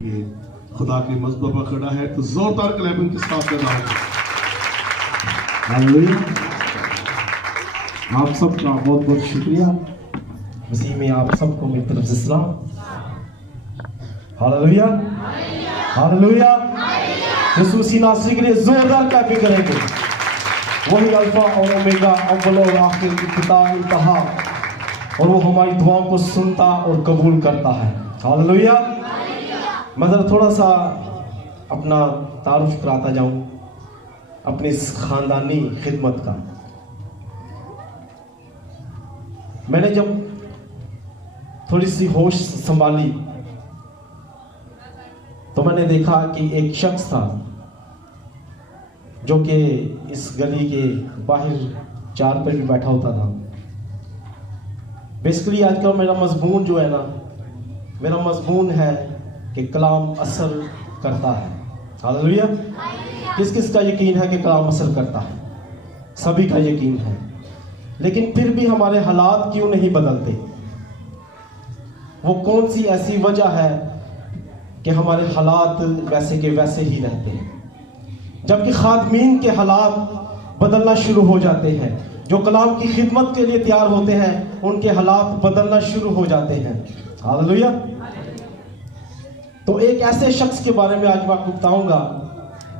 ये खुदा के मज़हब पर खड़ा है तो जोरदार क्लैपिंग के साथ करना है। हालेलुया। आप सबका बहुत बहुत शुक्रिया। मसीह में आप सबको मेरी तरफ से सलाम। Hallelujah hallelujah. यीशु मसीह नासरी के लिए जोरदार क्लैपिंग करेंगे। वही अल्फा और ओमेगा, अव्वल और आखिर, इब्तिदा इंतहा, और वो हमारी दुआओं को सुनता और कबूल करता है। हालेलुया। मैं ज़रा थोड़ा सा अपना तारुफ कराता जाऊं अपनी इस खानदानी खिदमत का। मैंने जब थोड़ी सी होश संभाली तो मैंने देखा कि एक शख्स था जो कि इस गली के बाहर चार पे भी बैठा होता था। बेसिकली आज का मेरा मजमून जो है ना, मेरा मजमून है कि कलाम असर करता है। हालेलुया। किस किस का यकीन है कि कलाम असर करता है? सभी का यकीन है। लेकिन फिर भी हमारे हालात क्यों नहीं बदलते? वो कौन सी ऐसी वजह है कि हमारे हालात वैसे के वैसे ही रहते हैं, जबकि खादमीन के हालात बदलना शुरू हो जाते हैं। जो कलाम की खिदमत के लिए तैयार होते हैं उनके हालात बदलना शुरू हो जाते हैं। हालेलुया। तो एक ऐसे शख्स के बारे में आज मैं आपको बताऊंगा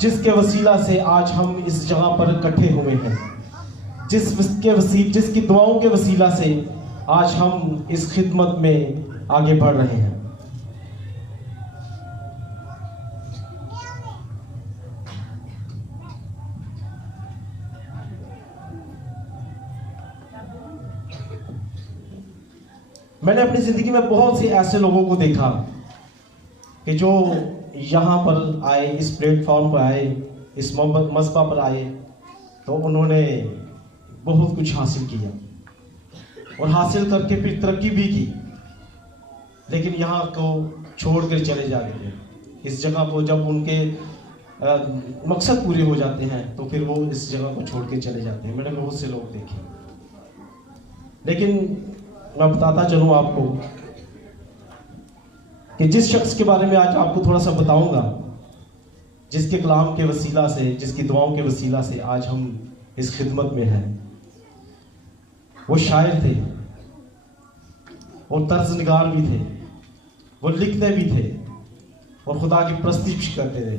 जिसके वसीला से आज हम इस जगह पर इकट्ठे हुए हैं, जिसकी दुआओं के वसीला से आज हम इस खिदमत में आगे बढ़ रहे हैं। मैंने अपनी जिंदगी में बहुत से ऐसे लोगों को देखा कि जो यहाँ पर आए, इस प्लेटफॉर्म पर आए, इस मज़बा पर आए तो उन्होंने बहुत कुछ हासिल किया और हासिल करके फिर तरक्की भी की, लेकिन यहाँ को छोड़ कर चले जा रहे हैं। इस जगह को जब उनके मकसद पूरे हो जाते हैं तो फिर वो इस जगह को छोड़ के चले जाते हैं। मैंने बहुत से लोग देखे। लेकिन मैं बताता चलूँ आपको कि जिस शख्स के बारे में आज आपको थोड़ा सा बताऊंगा, जिसके कलाम के वसीला से, जिसकी दुआओं के वसीला से आज हम इस खिदमत में हैं, वो शायर थे और तर्जनिगार भी थे, वो लिखते भी थे और खुदा की प्रस्तीश करते थे।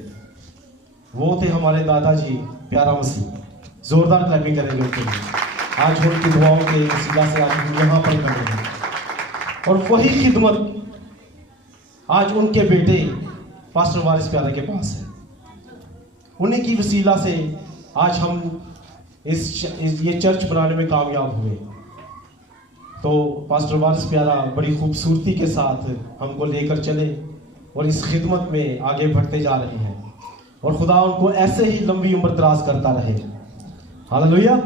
वो थे हमारे दादाजी प्यारा मसीह। जोरदार क्लैपिंग करेंगे उनके लिए। आज उनकी दुआओं के वसीला से आज हम यहाँ पर खड़े हैं और वही खिदमत आज उनके बेटे पास्टर वारिस प्यारे के पास है। उन्हीं की वसीला से आज हम ये चर्च बनाने में कामयाब हुए। तो पास्टर वारिस प्यारा बड़ी खूबसूरती के साथ हमको लेकर चले और इस खिदमत में आगे बढ़ते जा रहे हैं और खुदा उनको ऐसे ही लंबी उम्र दराज करता रहे। हालेलुया।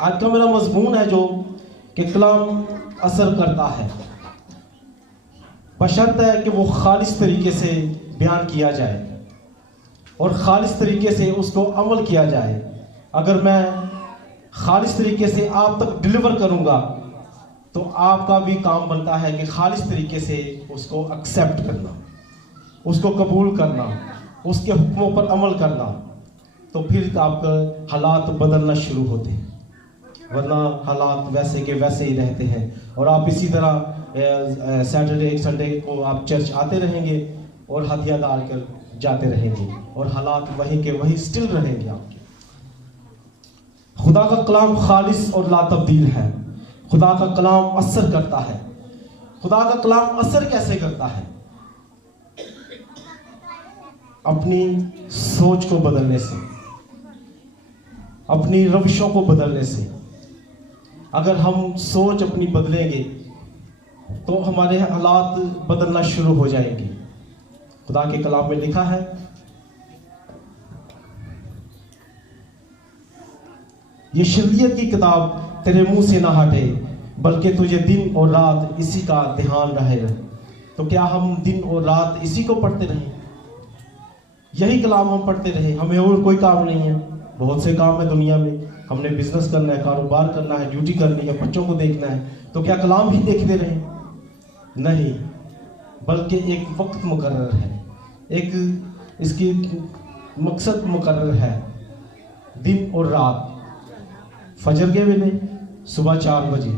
आज का मेरा मजमून है जो कि कलाम असर करता है, बशर्त है कि वो खालिस तरीके से बयान किया जाए और खालिस तरीके से उसको अमल किया जाए। अगर मैं खालिस तरीके से आप तक डिलीवर करूंगा तो आपका भी काम बनता है कि खालिस तरीके से उसको एक्सेप्ट करना, उसको कबूल करना, उसके हुक्मों पर अमल करना। तो फिर आपका हालात बदलना शुरू होते हैं, वरना हालात वैसे के वैसे ही रहते हैं और आप इसी तरह सैटरडे संडे को आप चर्च आते रहेंगे और हथिया डाल कर जाते रहेंगे और हालात वही के वही स्टिल रहेंगे आपके। खुदा का कलाम खालिस और लातब्दील है। खुदा का कलाम असर करता है। खुदा का कलाम असर कैसे करता है? अपनी सोच को बदलने से, अपनी रविशों को बदलने से। अगर हम सोच अपनी बदलेंगे तो हमारे हालात बदलना शुरू हो जाएंगे। खुदा के कलाम में लिखा है, ये शरीयत की किताब तेरे मुंह से ना हटे, बल्कि तुझे दिन और रात इसी का ध्यान रहे। तो क्या हम दिन और रात इसी को पढ़ते रहें? यही कलाम हम पढ़ते रहे? हमें और कोई काम नहीं है? बहुत से काम है दुनिया में। हमने बिजनेस करना है, कारोबार करना है, ड्यूटी करनी है, बच्चों को देखना है। तो क्या कलाम ही देखते रहे? नहीं। बल्कि एक वक्त मुकर्रर है, एक इसकी मकसद मुकर्रर है। दिन और रात, फजर के वेले सुबह 4 बजे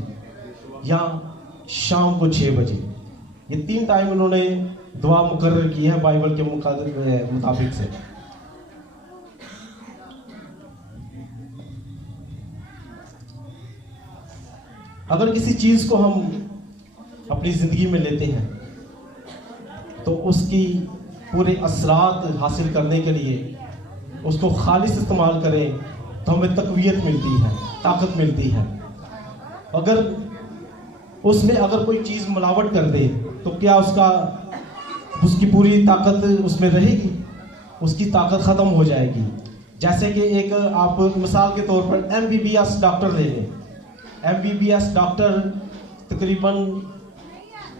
या शाम को 6 बजे, ये 3 टाइम उन्होंने दुआ मुकर्रर की है बाइबल के मुताबिक से। अगर किसी चीज़ को हम अपनी ज़िंदगी में लेते हैं तो उसकी पूरे असरात हासिल करने के लिए उसको खालिस इस्तेमाल करें तो हमें तक़वियत मिलती है, ताकत मिलती है। अगर उसमें अगर कोई चीज़ मिलावट कर दे तो क्या उसकी पूरी ताकत उसमें रहेगी? उसकी ताकत ख़त्म हो जाएगी। जैसे कि एक आप मिसाल के तौर पर MBBS डॉक्टर ले लें। MBBS डॉक्टर तकरीबन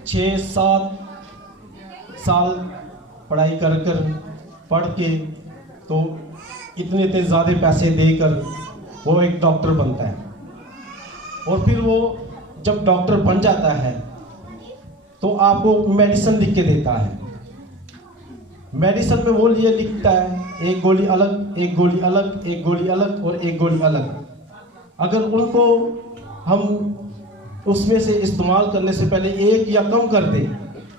6-7 साल पढ़ाई पढ़ के तो इतने ज़्यादा पैसे देकर वो एक डॉक्टर बनता है, और फिर वो जब डॉक्टर बन जाता है तो आपको मेडिसिन लिख के देता है। मेडिसिन में वो लिए लिखता है एक गोली अलग, एक गोली अलग, एक गोली अलग और एक गोली अलग। अगर उनको हम उसमें से इस्तेमाल करने से पहले एक या कम कर दें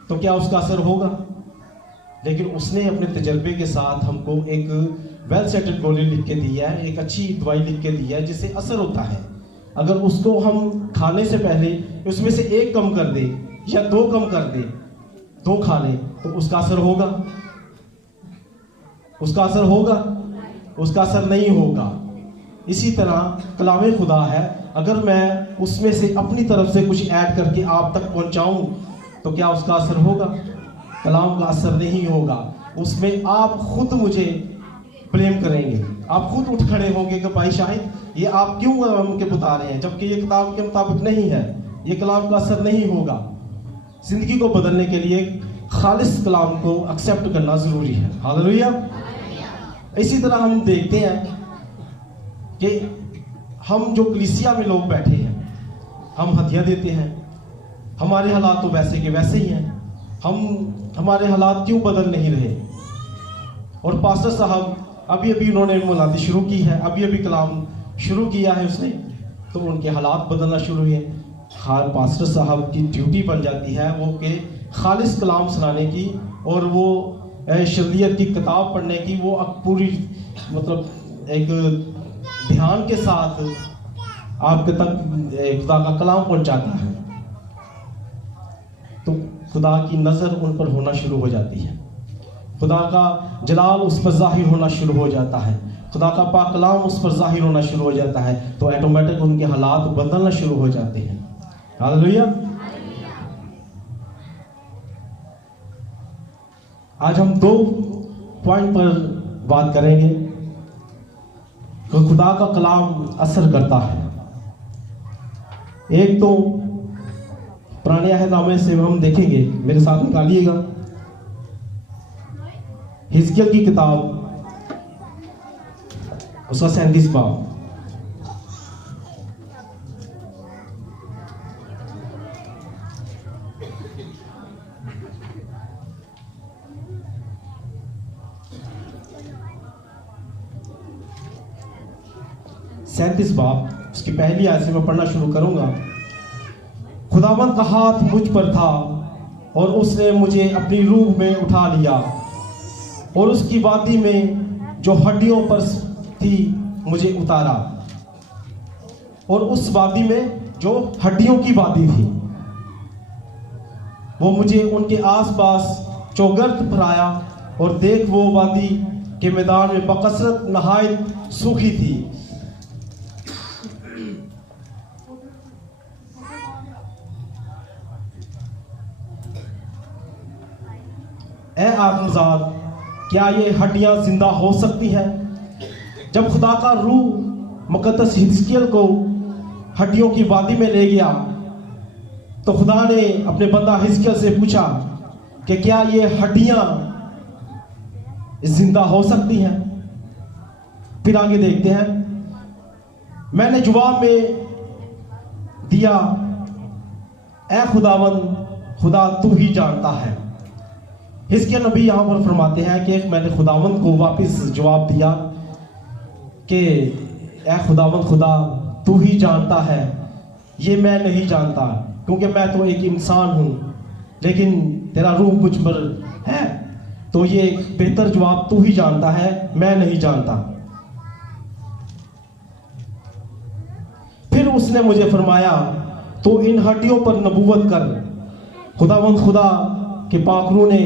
तो क्या उसका असर होगा? लेकिन उसने अपने तजर्बे के साथ हमको एक वेल सेटेड गोली लिख के दी है, एक अच्छी दवाई लिख के दी है जिससे असर होता है। अगर उसको हम खाने से पहले उसमें से एक कम कर दे या 2 कम कर दे, 2 खा ले तो उसका असर होगा? उसका असर होगा? उसका असर नहीं होगा। इसी तरह कलाम खुदा है, अगर मैं उसमें से अपनी तरफ से कुछ ऐड करके आप तक पहुंचाऊं तो क्या उसका असर होगा? कलाम का असर नहीं होगा। उसमें आप खुद मुझे ब्लेम करेंगे, आप खुद उठ खड़े होंगे कि भाई शाहिद ये आप क्यों हमके बता रहे हैं, जबकि ये किताब के मुताबिक नहीं है, ये कलाम का असर नहीं होगा। जिंदगी को बदलने के लिए खालिस कलाम को एक्सेप्ट करना जरूरी है। हालेलुया। इसी तरह हम देखते हैं कि हम जो कलीसिया में लोग बैठे हैं, हम हदिया देते हैं, हमारे हालात तो वैसे के वैसे ही हैं, हमारे हालात क्यों बदल नहीं रहे? और पास्टर साहब अभी उन्होंने मुलादी शुरू की है, अभी कलाम शुरू किया है उसने, तो उनके हालात बदलना शुरू हुए। खार पास्टर साहब की ड्यूटी बन जाती है वो कि खालिस कलाम सुनाने की और वो शरीयत की किताब पढ़ने की, वो पूरी मतलब एक ध्यान के साथ आपके तक खुदा का कलाम पहुंचाता है, तो खुदा की नज़र उन पर होना शुरू हो जाती है, खुदा का जलाल उस पर जाहिर होना शुरू हो जाता है, खुदा का पाक कलाम उस पर जाहिर होना शुरू हो जाता है, तो ऑटोमेटिक उनके हालात बदलना शुरू हो जाते हैं। हालेलुया। आज हम 2 पॉइंट पर बात करेंगे कि खुदा का कलाम असर करता है। एक तो पुराने अहदनामे से हम देखेंगे, मेरे साथ निकालिएगा हिजकिय्याह की किताब उसका 37 बाब। उसकी पहली आयत से मैं पढ़ना शुरू करूंगा। खुदावंद का हाथ मुझ पर था और उसने मुझे अपनी रूह में उठा लिया और उसकी वादी में जो हड्डियों पर थी मुझे उतारा, और उस वादी में जो हड्डियों की वादी थी वो मुझे उनके आसपास चौगर्द फराया, और देख वो वादी के मैदान में बकसरत नहायत सूखी थी। ए आदमजाद, क्या ये हड्डियां जिंदा हो सकती हैं? जब खुदा का रूह मुकद्दस हिजकिय्याह को हड्डियों की वादी में ले गया तो खुदा ने अपने बंदा हिजकिय्याह से पूछा कि क्या ये हड्डियां जिंदा हो सकती हैं? फिर आगे देखते हैं। मैंने जवाब में दिया, ए खुदावन, खुदा तू ही जानता है। हिजकिय्याह नबी यहाँ पर फरमाते हैं कि मैंने खुदावंद को वापस जवाब दिया कि ए खुदावंद खुदा, तू ही जानता है, ये मैं नहीं जानता, क्योंकि मैं तो एक इंसान हूँ, लेकिन तेरा रूह मुझ पर है, तो ये बेहतर जवाब तू ही जानता है, मैं नहीं जानता। फिर उसने मुझे फरमाया, तो इन हड्डियों पर नबूवत कर। खुदावंद खुदा के पाकरू ने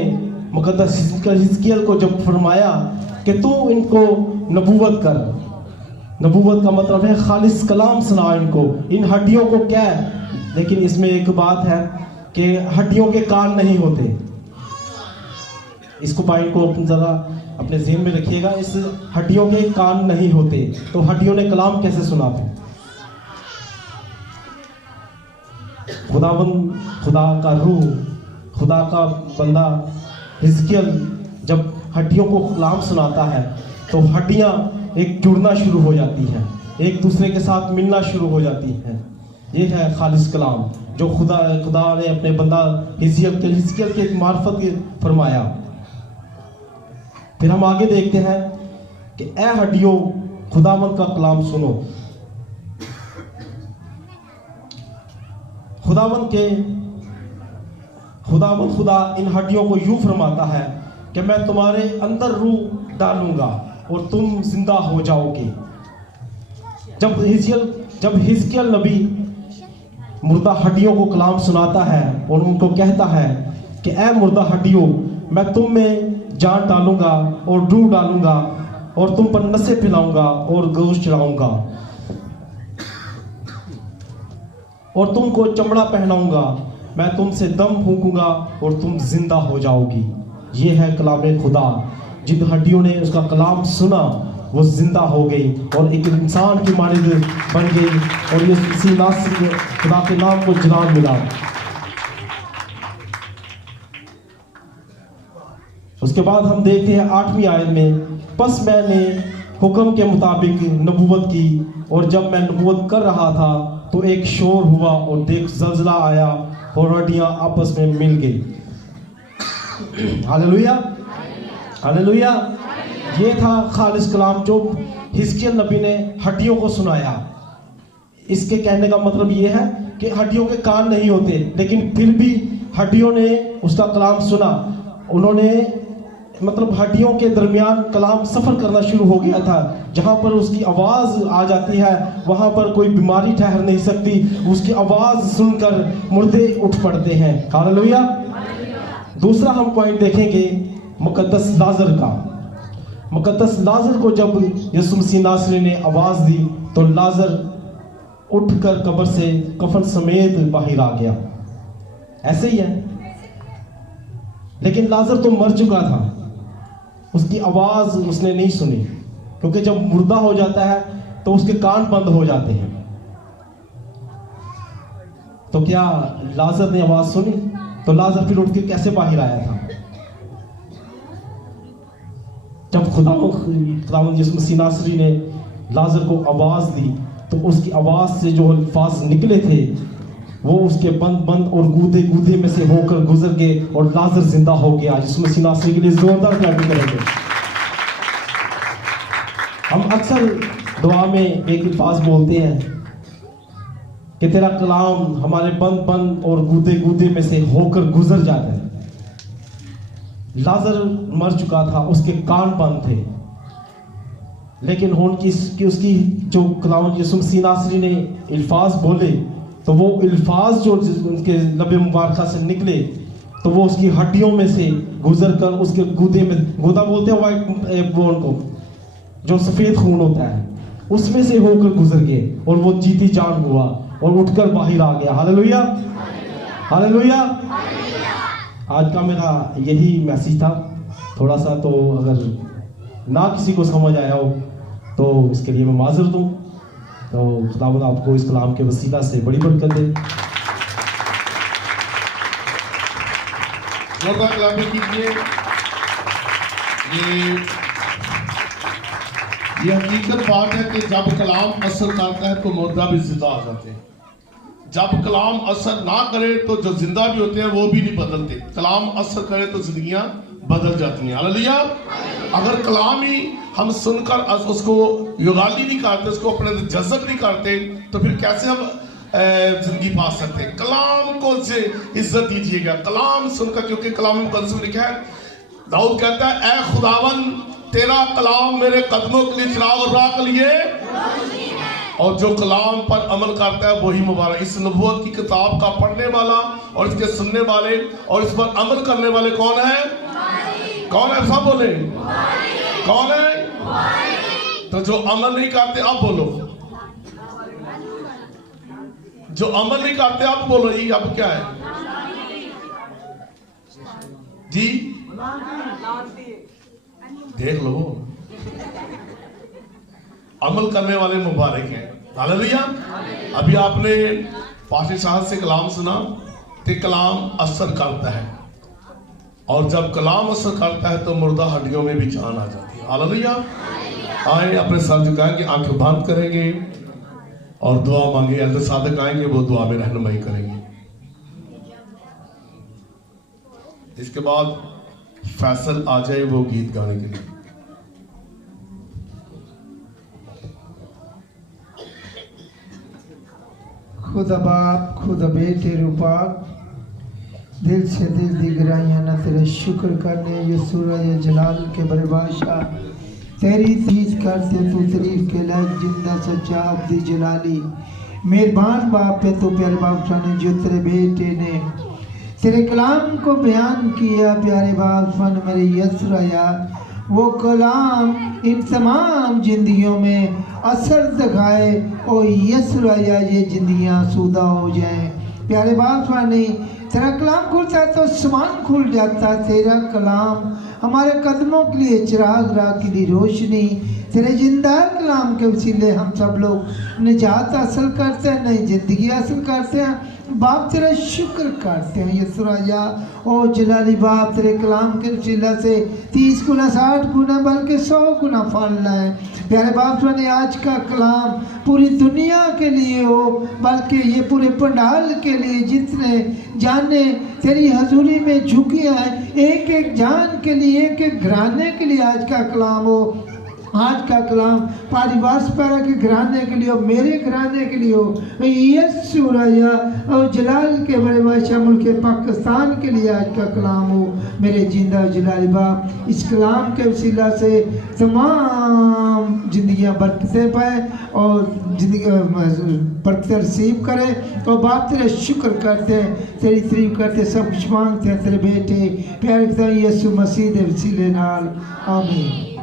मुकद्दस हिजकिय्याह को जब फरमाया कि तू इनको नबूवत कर, नबूवत का मतलब है खालिस कलाम सुना इनको, इन हड्डियों को क्या है। लेकिन इसमें एक बात है कि हड्डियों के कान नहीं होते। इसको पॉइंट को जरा अपने ज़हन में रखिएगा, इस हड्डियों के कान नहीं होते, तो हड्डियों ने कलाम कैसे सुना फिर? खुदावंद खुदा का रूह, खुदा का बंदा हिजकिय्याह जब हड्डियों को कलाम सुनाता है तो हड्डियां एक जुड़ना शुरू हो जाती हैं, एक दूसरे के साथ मिलना शुरू हो जाती हैं। ये है खालिस कलाम जो खुदा ने अपने बंदा हिजकिय्याह के मार्फत फरमाया। फिर हम आगे देखते हैं कि ए हड्डियों, खुदावंद का कलाम सुनो। खुदावंद खुदा इन हड्डियों को यूं फरमाता है कि मैं तुम्हारे अंदर रूह डालूंगा और तुम जिंदा हो जाओगे। जब हिजकिय्याह नबी मुर्दा हड्डियों को कलाम सुनाता है और उनको कहता है कि ए मुर्दा हड्डियों, मैं तुम में जान डालूंगा और रूह डालूंगा और तुम पर नसें पिलाऊंगा और गोश्त चढ़ाऊंगा और तुमको चमड़ा पहनाऊंगा, मैं तुमसे दम फूंकूंगा और तुम जिंदा हो जाओगी। ये है कलाम खुदा। जिन हड्डियों ने उसका कलाम सुना वो जिंदा हो गई और एक इंसान की मानद बन गई और ये खुदा के नाम को जलाल मिला। उसके बाद हम देखते हैं 8वीं आयत में, बस मैंने हुक्म के मुताबिक नबूवत की और जब मैं नबूवत कर रहा था तो एक शोर हुआ और देख जल्जला आया और हड्डियां आपस में मिल गई। Hallelujah, hallelujah. ये था खालिस कलाम जो हिजकिय्याह नबी ने हड्डियों को सुनाया। इसके कहने का मतलब ये है कि हड्डियों के कान नहीं होते, लेकिन फिर भी हड्डियों ने उसका कलाम सुना। उन्होंने मतलब हड्डियों के दरमियान कलाम सफ़र करना शुरू हो गया था। जहाँ पर उसकी आवाज़ आ जाती है वहाँ पर कोई बीमारी ठहर नहीं सकती। उसकी आवाज़ सुनकर मुर्दे उठ पड़ते हैं। हालेलुया। दूसरा हम पॉइंट देखेंगे मुकद्दस लाजर का। मुकद्दस लाजर को जब यीशु मसीह नासरी ने आवाज़ दी तो लाजर उठकर कब्र से कफन समेत बाहर आ गया। ऐसे ही है, लेकिन लाजर तो मर चुका था, उसकी आवाज़ उसने नहीं सुनी, क्योंकि जब मुर्दा हो जाता है तो उसके कान बंद हो जाते हैं। तो क्या लाजर ने आवाज़ सुनी? तो लाजर फिर उठ के कैसे बाहर आया था? जब खुदावंद यीशु मसीह नासरी ने लाजर को आवाज़ दी तो उसकी आवाज़ से जो अल्फाज निकले थे वो उसके बंद और गूदे गूदे में से होकर गुजर गए और लाजर जिंदा हो गया। यीशु मसीह नासरी के लिए जोरदार क्लैपिंग करेंगे। हम अक्सर दुआ में एक अल्फाज बोलते हैं कि तेरा कलाम हमारे बंद और गूदे गूदे में से होकर गुजर जाता है। लाजर मर चुका था, उसके कान बंद थे, लेकिन उसकी जो कलाम यीशु मसीह नासरी ने अल्फाज बोले तो वो अल्फाज जो उनके लबे मुबारक से निकले तो वो उसकी हड्डियों में से गुजर कर उसके गूदे में, गूदा बोलते हैं वाइट बोन को, जो सफ़ेद खून होता है, उसमें से होकर गुजर गए और वो जीती जान हुआ और उठकर बाहर आ गया। Hallelujah, hallelujah. आज का मेरा यही मैसेज था। थोड़ा सा तो अगर ना किसी को समझ आया हो तो इसके लिए मैं माजरत हूँ। तो खुदावंद आपको इस कलाम के वसीला से बड़ी बरकत दे। जोरदार क्लैपिंग कीजिए। ये हकीकत बात है कि जब कलाम असर करता है तो मुर्दा भी जिंदा आ जाते हैं। जब कलाम असर ना करे तो जो जिंदा भी होते हैं वो भी नहीं बदलते। कलाम असर करे तो जिंदगियां बदल जाती हैं। हालेलुया। अगर कलाम ही हम सुनकर उसको युगाली नहीं करते, उसको अपने अंदर जज़ब नहीं करते, तो फिर कैसे हम जिंदगी पा सकते हैं? कलाम को से इज्जत दीजिएगा, कलाम सुनकर, क्योंकि कलाम मुक़द्दस में लिखा है, दाऊद कहता है, ऐ खुदावन तेरा कलाम मेरे कदमों के लिए चिराग और राह के लिए, और जो कलाम पर अमल करता है वही मुबारक। इस नबूवत की किताब का पढ़ने वाला और इसके सुनने वाले और इस पर अमल करने वाले कौन है? कौन है? सब बोले कौन है? तो जो अमल नहीं करते, अब बोलो। जो अमल नहीं करते, अब बोलो। ये अब क्या है जी? देख लो, अमल करने वाले मुबारक हैं। हालेलुया। अभी आपने पास्टर साहब से कलाम सुना, तो कलाम असर करता है, और जब कलाम असर करता है तो मुर्दा हड्डियों में भी जान आ जाती है। हालेलुया। आए अपने सर झुकाएंगे, आंखें बंद करेंगे और दुआ मांगे। अल्लाह सादक आएंगे, वो दुआ में रहनुमाई करेंगे। इसके बाद फैसल आ जाए वो गीत गाने के लिए। खुदा बाप, खुदा बेटे रूपाक, दिल से दिल दी गहराइयां ना तेरे शुक्र करने, ये सूरज जलाल के बड़े बादशाह तेरी तीज करते, तू तारीफ के लायक जिंदा सच्चा अब्दी जलाली। मेहरबान बाप है तू, प्यारे बाप ने जो तेरे बेटे ने तेरे कलाम को बयान किया, प्यारे बाप मेरे यसराया, वो कलाम इन तमाम जिंदगियों में असर दिखाए और यसराया ये जिंदगियां सूदा हो जाएं। प्यारे बाप ने तेरा कलाम खुलता है तो आसमान खुल जाता है। तेरा कलाम हमारे कदमों के लिए चिराग, राह के लिए रोशनी। तेरे जिंदा कलाम के वसीले हम सब लोग निजात हासिल करते हैं, नई जिंदगी हासिल करते हैं। बाप तेरा शुक्र करते हैं यसु राजा ओ जलाली बाप, तेरे कलाम के वसीला से 30 गुना 60 गुना बल्कि 100 गुना फल है। प्यारे बाप ने आज का कलाम पूरी दुनिया के लिए हो, बल्कि ये पूरे पंडाल के लिए जितने जाने तेरी हजूरी में झुकी हैं, एक एक जान के लिए, एक एक घराने के लिए आज का कलाम हो। आज का कलाम पारिवार पैरा के घराने के लिए हो, मेरे घराने के लिए हो। यसु राजा और जलाल के बड़े बादशाह मुल्क पाकिस्तान के लिए आज का कलाम हो। मेरे जिंदा जलाली बाप, इस कलाम के वसीला से तमाम जिंदगियां बरकतें पाए और जिंदगी बरकतें रिसीव करें। और बाप तेरे शुक्र करते हैं, तेरी तारीफ करते, सब कुछ मांगते हैं तेरे बेटे प्यारे पिता यीशु मसीह के वसीले नाल, आमीन।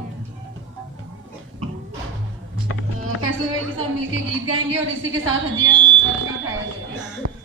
फैसल भाई के साथ मिलके गीत गाएंगे और इसी के साथ हदिया उठाया जाएगा।